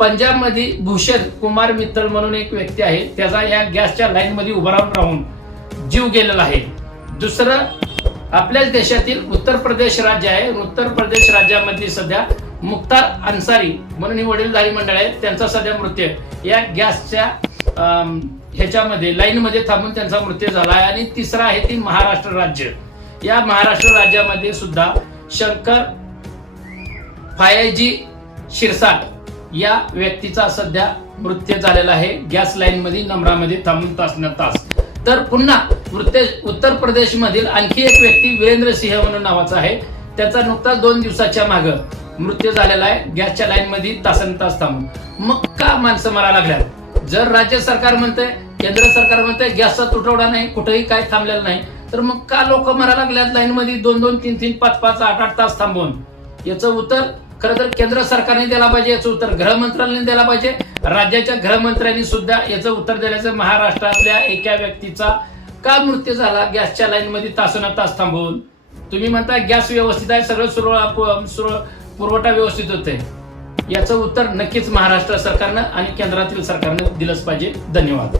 पंजाबमध्ये भूषण कुमार मित्तल म्हणून एक व्यक्ती आहे, त्याचा या गॅसच्या लाईन मध्ये उभा राहून जीव गेलेला आहे. दुसरं, आपल्याच देशातील उत्तर प्रदेश राज्य आहे. उत्तर प्रदेश राज्यामध्ये सध्या मुख्तार अन्सारी म्हणून ही वडीलधारी मंडळ आहे, त्यांचा सध्या मृत्यू या गॅसच्या ह्याच्यामध्ये लाईन मध्ये थांबून त्यांचा मृत्यू झाला आहे. आणि तिसरा आहे ती महाराष्ट्र राज्य. या महाराष्ट्र राज्यामध्ये सुद्धा शंकर फायाजी शिरसाट या व्यक्तीचा सध्या मृत्यू झालेला आहे गॅस लाईन मध्ये नम्रामध्ये थांबून तास. तर पुन्हा उत्तर प्रदेश मधील आणखी एक व्यक्ती वीरेंद्र सिंह म्हणून नावाचा आहे, त्याचा नुकताच 2 दिवसाच्या मागे मृत्यू झालेला आहे गॅसच्या लाईन मध्ये तास थांबून. मग का माणसं मरायला लागल्यात? जर राज्य सरकार म्हणतंय, केंद्र सरकार म्हणतंय गॅसचा तुटवडा नाही, कुठेही काय थांबलेलं नाही, तर मग का लोक मरायला लागल्यात लाईन मध्ये 2-2, 3-3, 5-5, 8-8 तास थांबून? याचं उत्तर खरं तर केंद्र सरकारने द्यायला पाहिजे, याचं उत्तर गृहमंत्र्यांनी द्यायला पाहिजे. राज्याच्या गृहमंत्र्यांनी सुद्धा याचं उत्तर द्यायचं. महाराष्ट्रातल्या एका व्यक्तीचा का मृत्यू झाला गॅसच्या लाईन मध्ये तास थांबून? तुम्ही म्हणता गॅस व्यवस्थित आहे, सगळं पुरवठा व्यवस्थित होते, याचं उत्तर नक्कीच महाराष्ट्र सरकारनं आणि केंद्रातील सरकारनं दिलंच पाहिजे. धन्यवाद.